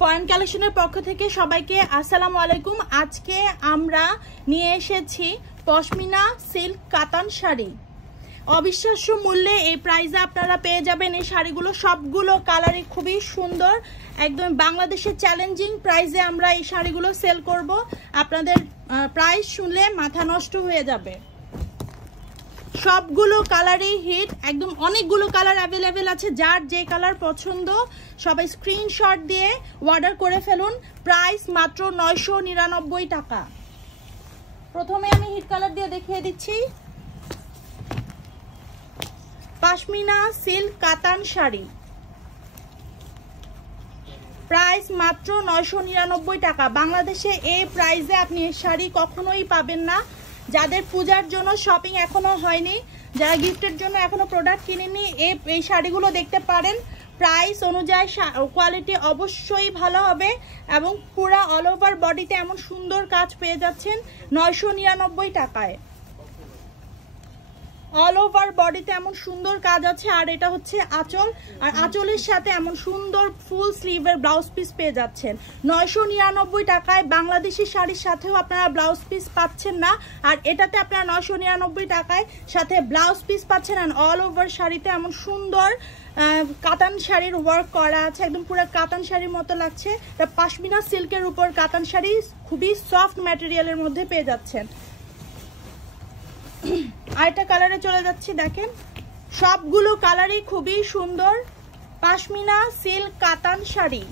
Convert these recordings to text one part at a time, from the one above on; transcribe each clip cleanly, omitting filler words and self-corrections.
Foreign কালেকশনের পক্ষ থেকে সবাইকে আসসালামু আলাইকুম। আজকে আমরা নিয়ে এসেছি পশমিনা সিল্ক কাতান শাড়ি। অবিশ্বাস্য মূল্যে এই প্রাইসে আপনারা পেয়ে যাবেন এই শাড়িগুলো। সবগুলো কালারই খুবই সুন্দর, একদম বাংলাদেশের চ্যালেঞ্জিং প্রাইসে আমরা এই শাড়িগুলো সেল করব। আপনাদের প্রাইস শুনলে মাথা নষ্ট হয়ে যাবে। সবগুলো কালারই হিট, একদম অনেকগুলো কালার অ্যাভেলেবেল আছে। যার যে কালার পছন্দ সবাই স্ক্রিনশট দিয়ে অর্ডার করে ফেলুন। প্রাইস মাত্র 999 টাকা। প্রথমে আমি হিট কালার দিয়ে দেখিয়ে দিচ্ছি পশমিনা সিল্ক কাতান শাড়ি। প্রাইস মাত্র 999 টাকা। বাংলাদেশে এই প্রাইসে আপনি এই শাড়ি কখনোই পাবেন না। যাদের পূজার জন্য শপিং এখনো হয়নি, যারা গিফটের জন্য এখনো প্রোডাক্ট কিনেনি, এই শাড়িগুলো দেখতে পারেন। প্রাইস অনুযায়ী কোয়ালিটি অবশ্যই ভালো হবে এবং পুরা অল ওভার বডিতে এমন সুন্দর কাজ পেয়ে যাচ্ছেন 999 টাকায়। অল ওভার বডিতে এমন সুন্দর কাজ আছে। আর এটা হচ্ছে আঁচল, আর আঁচলের সাথে এমন সুন্দর ফুল স্লিভের ব্লাউজ পিস পেয়ে যাচ্ছেন 999 টাকায়। বাংলাদেশি শাড়ির সাথেও আপনারা ব্লাউজ পিস পাচ্ছেন না, আর এটাতে আপনারা 999 টাকায় সাথে ব্লাউজ পিস পাচ্ছেন। আর অল ওভার শাড়িতে এমন সুন্দর কাতান শাড়ির ওয়ার্ক করা আছে, একদম পুরো কাতান শাড়ির মতো লাগছে। পশমিনা সিল্কের উপর কাতান শাড়ি খুবই সফট ম্যাটেরিয়ালের মধ্যে পেয়ে যাচ্ছেন। আরেকটা কালারে চলে যাচ্ছি, দেখেন সবগুলো কালারই খুবই সুন্দর। পশমিনা সিল্ক কাতান শাড়ি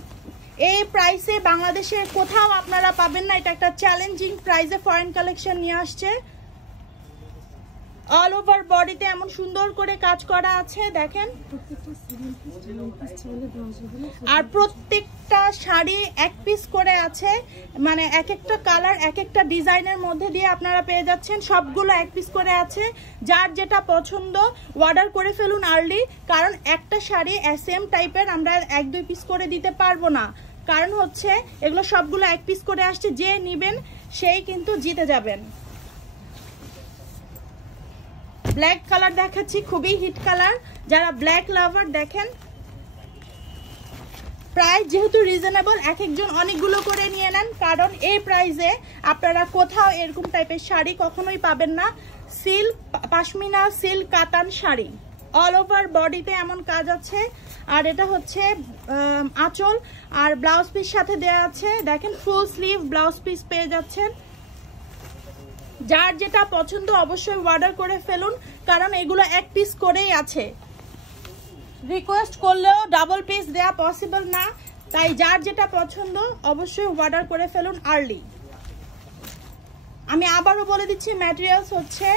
এই প্রাইসে বাংলাদেশে কোথাও আপনারা পাবেন না। এটা একটা চ্যালেঞ্জিং প্রাইসে ফরেন কালেকশন নিয়ে আসছে। অল ওভার বডিতে এমন সুন্দর করে কাজ করা আছে, দেখেন। আর প্রত্যেকটা শাড়ি এক পিস করে আছে, মানে এক একটা কালার এক একটা ডিজাইনের মধ্যে দিয়ে আপনারা পেয়ে যাচ্ছেন। সবগুলো এক পিস করে আছে। যার যেটা পছন্দ অর্ডার করে ফেলুন আর্লি, কারণ একটা শাড়ি সেম টাইপের আমরা 1-2 পিস করে দিতে পারবো না। কারণ হচ্ছে এগুলো সবগুলো এক পিস করে আসছে, যে নেবেন সেই কিন্তু জিতে যাবেন। ব্ল্যাক কালার দেখাচ্ছি, খুবই হিট কালার। যারা ব্ল্যাক লাভার দেখেন, প্রাইস যেহেতু রিজনেবল, এক একজন অনেকগুলো করে নিয়ে নেন, কারণ এই প্রাইসে আপনারা কোথাও এরকম টাইপের শাড়ি কখনোই পাবেন না। সিল্ক পশমিনা সিল্ক কাতান শাড়ি, অল ওভার বডিতে এমন কাজ আছে। আর এটা হচ্ছে আঁচল, আর ব্লাউজ পিস সাথে দেওয়া আছে, দেখেন ফুল স্লিভ ব্লাউজ পিস পেয়ে যাচ্ছেন। যার যেটা পছন্দ অবশ্যই অর্ডার করে ফেলুন, কারণ এগুলো এক পিস করেই আছে। রিকোয়েস্ট করলেও ডাবল পিস দেওয়া পসিবল না, তাই যার যেটা পছন্দ অবশ্যই অর্ডার করে ফেলুন আর্লি। আমি আবারও বলে দিচ্ছি, ম্যাটেরিয়ালস হচ্ছে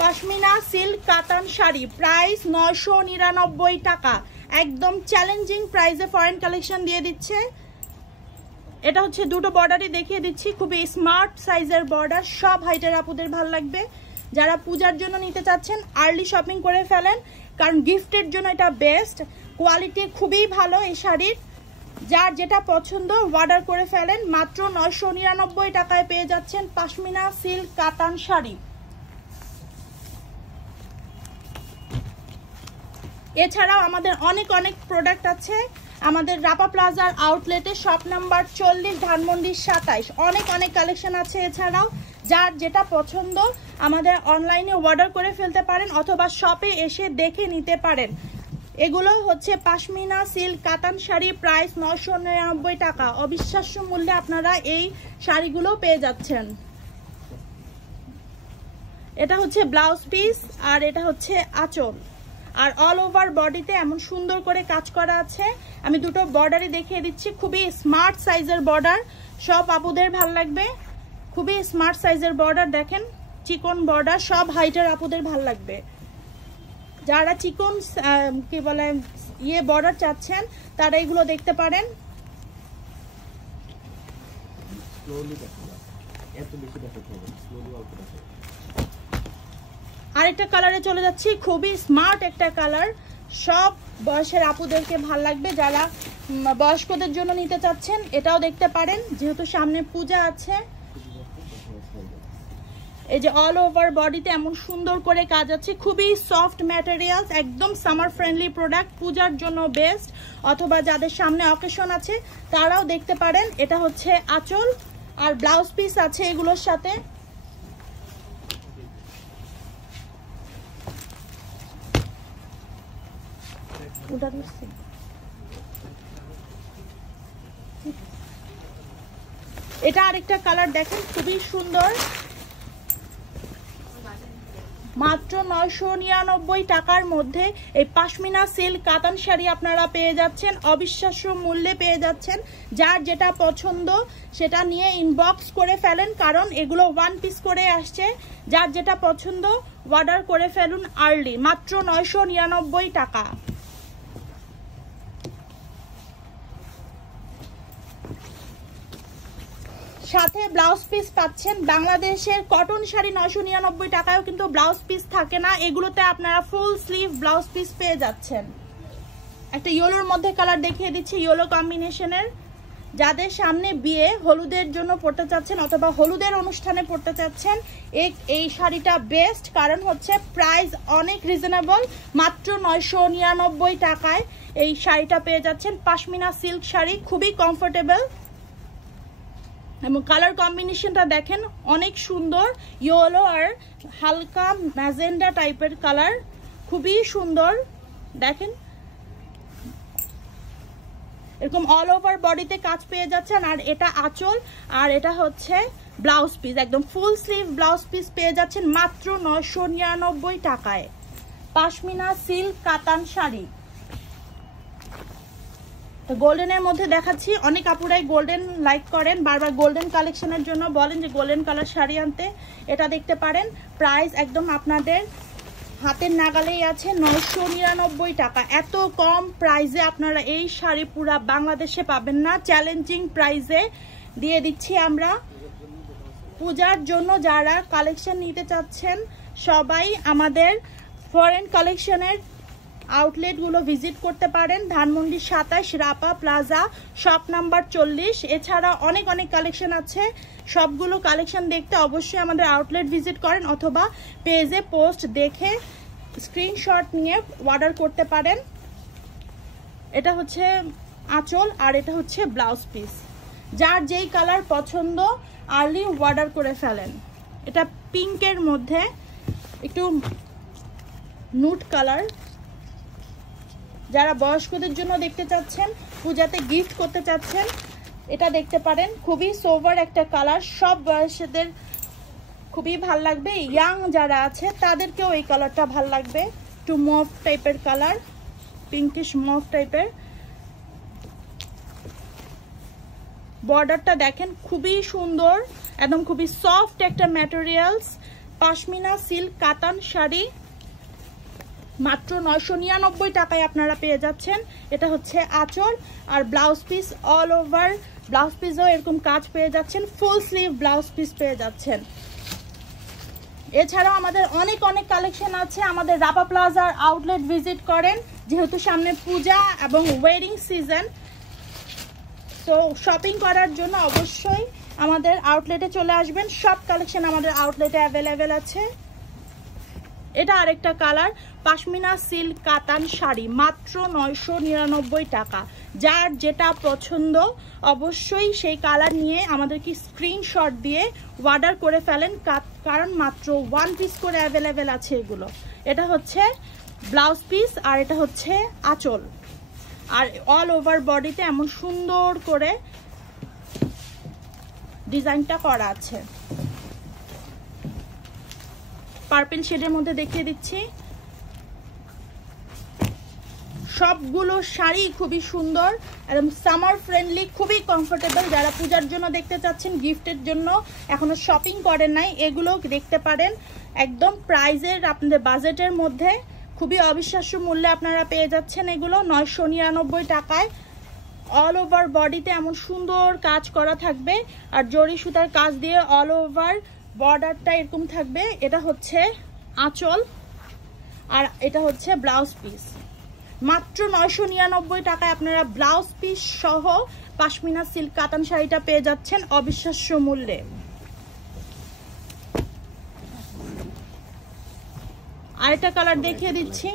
পশমিনা সিল্ক কাতান শাড়ি। প্রাইস 999 টাকা। একদম চ্যালেঞ্জিং প্রাইসে ফরেন কালেকশন দিয়ে দিচ্ছে। এটা হচ্ছে দুটো বর্ডারই দেখিয়ে দিচ্ছি, খুবই স্মার্ট সাইজের বর্ডার। সব হাইটের আপুদের ভালো লাগবে। যারা পূজার জন্য নিতে চাচ্ছেন আর্লি শপিং করে ফেলেন, কারণ গিফটের জন্য এটা বেস্ট। কোয়ালিটি খুবই ভালো এই শাড়ির। যার যেটা পছন্দ অর্ডার করে ফেলেন। মাত্র 999 টাকায় পেয়ে যাচ্ছেন পশমিনা সিল্ক কাতান শাড়ি। এছাড়াও আমাদের অনেক প্রোডাক্ট আছে আমাদের রাপা প্লাজার আউটলেটে, শপ নাম্বার 40, ধানমন্ডি 27। অনেক কালেকশন আছে। এছাড়াও যার যেটা পছন্দ আমাদের অনলাইনে অর্ডার করে ফেলতে পারেন, অথবা শপে এসে দেখে নিতে পারেন। এগুলো হচ্ছে পশমিনা সিল্ক কাতান শাড়ি। প্রাইস 999 টাকা। অবিশ্বাস্য মূল্যে আপনারা এই শাড়িগুলো পেয়ে যাচ্ছেন। এটা হচ্ছে ব্লাউজ পিস, আর এটা হচ্ছে আঁচল। আর অল ওভার বডিতে এমন সুন্দর করে কাজ করা আছে। আমি দুটো বর্ডারই দেখিয়ে দিচ্ছি, খুবই স্মার্ট সাইজের বর্ডার। সব আপুদের ভালো লাগবে। খুবই স্মার্ট সাইজের বর্ডার, দেখেন চিকন বর্ডার। সব হাইটের আপুদের ভালো লাগবে। যারা চিকন কি বলে বর্ডার চাচ্ছেন তারা এগুলো দেখতে পারেন। আরেকটা কালারে চলে যাচ্ছি, খুবই স্মার্ট একটা কালার। সব বয়সের আপুদেরকে ভাল লাগবে। যারা বয়স্কদের জন্য নিতে চাচ্ছেন এটাও দেখতে পারেন, যেহেতু সামনে পূজা আছে। এই যে অল ওভার বডিতে এমন সুন্দর করে কাজ আছে, খুবই সফট ম্যাটেরিয়ালস, একদম সামার ফ্রেন্ডলি প্রোডাক্ট, পূজার জন্য বেস্ট, অথবা যাদের সামনে অকেশন আছে তারাও দেখতে পারেন। এটা হচ্ছে আঁচল আর ব্লাউজ পিস আছে এগুলোর সাথে। এটা আরেকটা কালার দেখেন, খুবই সুন্দর, মাত্র 999 টাকার মধ্যে এই পাশমিনা সিল্ক কাতান শাড়ি আপনারা পেয়ে যাচ্ছেন, অবিশ্বাস্য মূল্যে পেয়ে যাচ্ছেন। যার যেটা পছন্দ সেটা নিয়ে ইনবক্স করে ফেলেন, কারণ এগুলো ওয়ান পিস করে আসছে। যার যেটা পছন্দ অর্ডার করে ফেলুন আর্লি, মাত্র 999 টাকা। সাথে ব্লাউজ পিস পাচ্ছেন। বাংলাদেশের কটন শাড়ি 999 টাকায়ও কিন্তু ব্লাউজ পিস থাকে না, এগুলোতে আপনারা ফুল স্লিভ ব্লাউজ পিস পেয়ে যাচ্ছেন। একটা ইয়েলোর মধ্যে কালার দেখিয়ে দিচ্ছি, ইয়েলো কম্বিনেশনের। যাদের সামনে বিয়ে, হলুদের জন্য পড়তে চাচ্ছেন অথবা হলুদের অনুষ্ঠানে পড়তে চাচ্ছেন, এই শাড়িটা বেস্ট, কারণ হচ্ছে প্রাইস অনেক রিজনেবল, মাত্র 999 টাকায় এই শাড়িটা পেয়ে যাচ্ছেন। পাশমিনা সিল্ক শাড়ি, খুবই কমফোর্টেবল এবং কালার কম্বিনেশনটা দেখেন অনেক সুন্দর, ইয়েলো আর হালকা ম্যাজেন্ডা টাইপের কালার, খুবই সুন্দর। দেখেন এরকম অল ওভার বডিতে কাজ পেয়ে যাচ্ছেন, আর এটা আঁচল আর এটা হচ্ছে ব্লাউজ পিস, একদম ফুল স্লিভ ব্লাউজ পিস পেয়ে যাচ্ছেন মাত্র 999 টাকায়। পাশমিনা সিল্ক কাতান শাড়ি। তো গোল্ডেনের মধ্যে দেখাচ্ছি, অনেক আপুরাই গোল্ডেন লাইক করেন, বারবার গোল্ডেন কালেকশনের জন্য বলেন যে গোল্ডেন কালার শাড়ি আনতে। এটা দেখতে পারেন, প্রাইস একদম আপনাদের হাতের নাগালেই আছে, 999 টাকা। এত কম প্রাইসে আপনারা এই শাড়ি পুরা বাংলাদেশে পাবেন না, চ্যালেঞ্জিং প্রাইসে দিয়ে দিচ্ছি আমরা। পূজার জন্য যারা কালেকশন নিতে চাচ্ছেন সবাই আমাদের ফরেন কালেকশনের আউটলেটগুলো ভিজিট করতে পারেন। Dhanmondi 27 Rapa Plaza, shop number 40। এছাড়া অনেক অনেক কালেকশন আছে, সবগুলো কালেকশন দেখতে অবশ্যই আমাদের আউটলেট ভিজিট করেন অথবা পেজে পোস্ট দেখে স্ক্রিনশট নিয়ে অর্ডার করতে পারেন। এটা হচ্ছে আঁচল আর এটা হচ্ছে ব্লাউজ পিস। যার যেই কালার পছন্দ আর্লি অর্ডার করে ফেলেন। এটা পিঙ্কের মধ্যে একটু নুট কালার, যারা বয়স্কদের জন্য দেখতে চাচ্ছেন, পূজাতে গিফট করতে চাচ্ছেন, এটা দেখতে পারেন। খুবই সোভার একটা কালার, সব বয়সীদের খুবই ভাল লাগবে, ইয়াং যারা আছে তাদেরকেও এই কালারটা ভাল লাগবে। একটু মভ টাইপের কালার, পিঙ্কিশ মভ টাইপের। বর্ডারটা দেখেন খুবই সুন্দর, একদম খুবই সফট একটা ম্যাটেরিয়ালস। পাশমিনা সিল্ক কাতান শাড়ি মাত্র 999 টাকায় আপনারা পেয়ে যাচ্ছেন। এটা হচ্ছে আঁচল আর blouse piece, all over blouse পিসও এরকম কাজ পেয়ে যাচ্ছেন, ফুল স্লিভ ব্লাউজ পিস পেয়ে যাচ্ছেন। এছাড়াও আমাদের অনেক অনেক কালেকশন আছে, আমাদের রাপা প্লাজার আউটলেট ভিজিট করেন, যেহেতু সামনে পূজা এবং ওয়েডিং সিজন, তো শপিং করার জন্য অবশ্যই আমাদের আউটলেটে চলে আসবেন। সব কালেকশন আমাদের আউটলেটে অ্যাভেলেবেল আছে। এটা আরেকটা কালার, পাশমিনা সিল্ক কাতান শাড়ি, মাত্র 999 টাকা। যার যেটা পছন্দ অবশ্যই সেই কালার নিয়ে আমাদেরকে স্ক্রিনশট দিয়ে অর্ডার করে ফেলেন, কারণ মাত্র ওয়ান পিস করে অ্যাভেলেবেল আছে এগুলো। এটা হচ্ছে ব্লাউজ পিস আর এটা হচ্ছে আঁচল, আর অল ওভার বডিতে এমন সুন্দর করে ডিজাইনটা করা আছে। পার্পল শেডের মধ্যে দেখিয়ে দিচ্ছি। সবগুলো শাড়ি খুবই সুন্দর, একদম সামার ফ্রেন্ডলি, খুবই কমফোর্টেবল। যারা পূজার জন্য দেখতে চাচ্ছেন, গিফটের জন্য এখনো শপিং করেন নাই, এগুলো দেখতে পারেন। একদম প্রাইজের আপনাদের বাজেটের মধ্যে খুবই অবিশ্বাস্য মূল্যে আপনারা পেয়ে যাচ্ছেন এগুলো 999 টাকায়। অল ওভার বডিতে এমন সুন্দর কাজ করা থাকবে আর জরি সুতার কাজ দিয়ে অল ওভার বর্ডারটা এরকম থাকবে। এটা হচ্ছে আঁচল আর এটা হচ্ছে ব্লাউজ পিস। মাত্র 999 টাকায় আপনারা ব্লাউজ পিস সহ পাশমিনা সিল্ক কাতান শাড়িটা পেয়ে যাচ্ছেন অবিশ্বাস্য মূল্যে। আরেকটা কালার দেখিয়ে দিচ্ছি,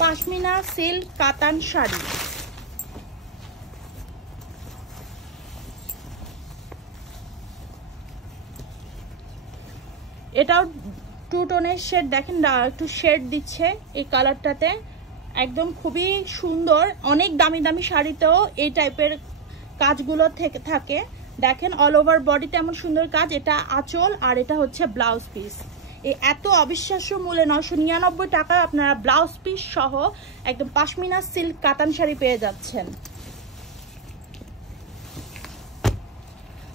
পাশমিনা সিল্ক কাতান শাড়ি। এটাও টু টোনের শেড, দেখেন একটু শেড দিচ্ছে এই কালারটাতে, একদম খুবই সুন্দর। অনেক দামি দামি শাড়িতেও এই টাইপের কাজগুলো থেকে থাকে। দেখেন অল ওভার বডিতে এমন সুন্দর কাজ। এটা আঁচল আর এটা হচ্ছে ব্লাউজ পিস। এই এত অবিশ্বাস্য মূল্যে 999 টাকায় আপনারা ব্লাউজ পিস সহ একদম পাশমিনা সিল্ক কাতান শাড়ি পেয়ে যাচ্ছেন।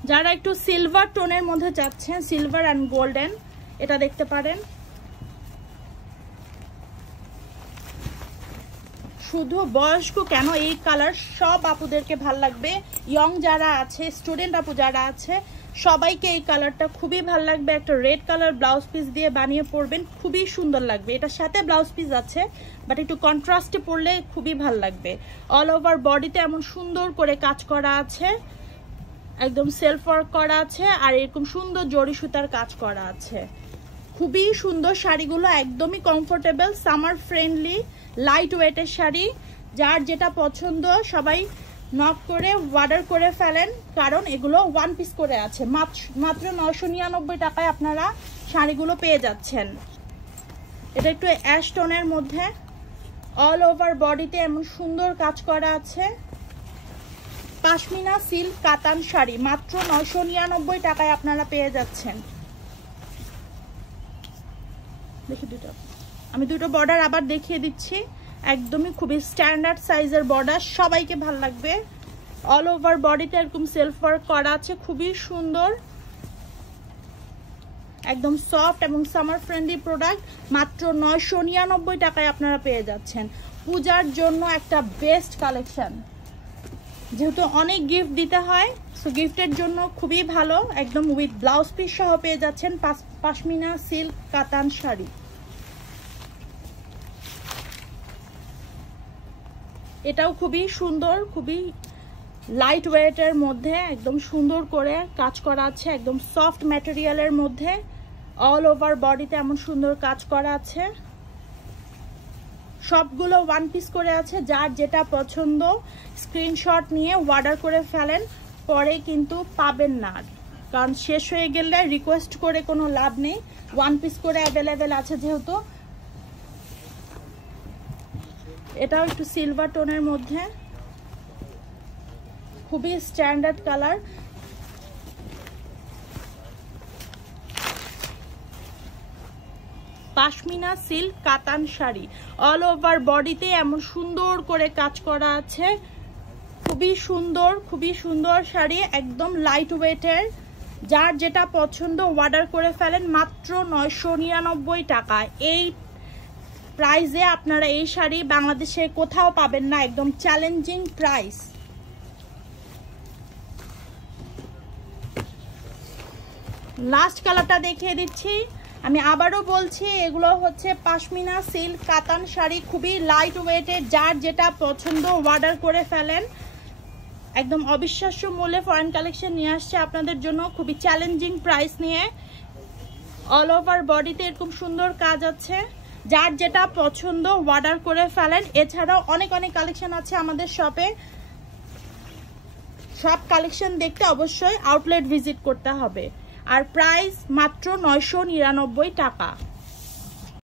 যারা একটু সিলভার টোনের মধ্যে চাচ্ছেন, সিলভার অ্যান্ড গোল্ডেন, এটা দেখতে পারেন। শুধু বয়স্ক কেন, এই কালার সব আপুদেরকে ভাল লাগবে। ইয়ং যারা আছে, স্টুডেন্ট আপু যারা আছে, সবাইকে এই কালারটা খুবই ভাল লাগবে। একটা রেড কালার ব্লাউজ পিস দিয়ে বানিয়ে পরবেন, খুবই সুন্দর লাগবে। এটার সাথে ব্লাউজ পিস আছে, বাট একটু কন্ট্রাস্টে পরলে খুবই ভাল লাগবে। অল ওভার বডিতে এমন সুন্দর করে কাজ করা আছে, একদম সেলফ ওয়ার্ক করা আছে, আর এরকম সুন্দর জরি সুতার কাজ করা আছে। খুবই সুন্দর শাড়িগুলো, একদমই কমফোর্টেবল, সামার ফ্রেন্ডলি, লাইট ওয়েটের শাড়ি। যার যেটা পছন্দ সবাই নক করে অর্ডার করে ফেলেন, কারণ এগুলো ওয়ান পিস করে আছে। মাত্র 999 টাকায় আপনারা শাড়িগুলো পেয়ে যাচ্ছেন। এটা একটু অ্যাশ টোনের মধ্যে, অল ওভার বডিতে এমন সুন্দর কাজ করা আছে। পাশমিনা সিল্ক কাতান শাড়ি মাত্র 999 টাকায় আপনারা পেয়ে যাচ্ছেন। দেখি দুটো, আমি দুটো বর্ডার আবার দেখিয়ে দিচ্ছি। একদমই খুবই স্ট্যান্ডার্ড সাইজের বর্ডার, সবাইকে ভালো লাগবে। অল ওভার বডিতে এরকম সেলফ ওয়ার্ক করা আছে, খুবই সুন্দর, একদম সফট এবং সামার ফ্রেন্ডলি প্রোডাক্ট। মাত্র 999 টাকায় আপনারা পেয়ে যাচ্ছেন। পূজার জন্য একটা বেস্ট কালেকশন, যেহেতু অনেক গিফট দিতে হয়, সো গিফটের জন্য খুবই ভালো। একদম উইথ ব্লাউজ পিস সহ পেয়ে যাচ্ছেন পাশমিনা সিল্ক কাতান শাড়ি। এটাও খুবই সুন্দর, খুবই লাইট ওয়েটের মধ্যে একদম সুন্দর করে কাজ করা আছে, একদম সফট ম্যাটেরিয়ালের মধ্যে। অল ওভার বডিতে এমন সুন্দর কাজ করা আছে, সবগুলো ওয়ান পিস করে আছে। যার যেটা পছন্দ স্ক্রিনশট নিয়ে অর্ডার করে ফেলেন, পরে কিন্তু পাবেন না, কারণ শেষ হয়ে গেলে রিকোয়েস্ট করে কোনো লাভ নেই। ওয়ান পিস করে অ্যাভেলেবেল আছে যেহেতু। এটাও একটু সিলভার টোনের মধ্যে, খুবই স্ট্যান্ডার্ড কালার। পাশমিনা সিল্ক কাতান শাড়ি, অল ওভার বডিতে এমন সুন্দর করে কাজ করা আছে, খুবই সুন্দর, খুবই সুন্দর শাড়ি, একদম লাইট ওয়েটের। যার যেটা পছন্দ অর্ডার করে ফেলেন মাত্র 999 টাকা। এই প্রাইসে আপনারা এই শাড়ি বাংলাদেশে কোথাও পাবেন না, একদম চ্যালেঞ্জিং প্রাইস। লাস্ট কালারটা দেখিয়ে দিচ্ছি। আমি আবারও বলছি, এগুলো হচ্ছে পাশমিনা সিল্ক কাতান শাড়ি, খুবই লাইট ওয়েটের। যার যেটা পছন্দ অর্ডার করে ফেলেন। একদম অবিশ্বাস্য মূল্যে ফরেন কালেকশন নিয়ে আসছে আপনাদের জন্য, খুবই চ্যালেঞ্জিং প্রাইস নিয়ে। অল ওভার বডিতে এরকম সুন্দর কাজ আছে। যার যেটা পছন্দ অর্ডার করে ফেলেন। এছাড়াও অনেক অনেক কালেকশন আছে আমাদের শপে, সব কালেকশন দেখতে অবশ্যই আউটলেট ভিজিট করতে হবে। আর প্রাইস মাত্র 999 টাকা।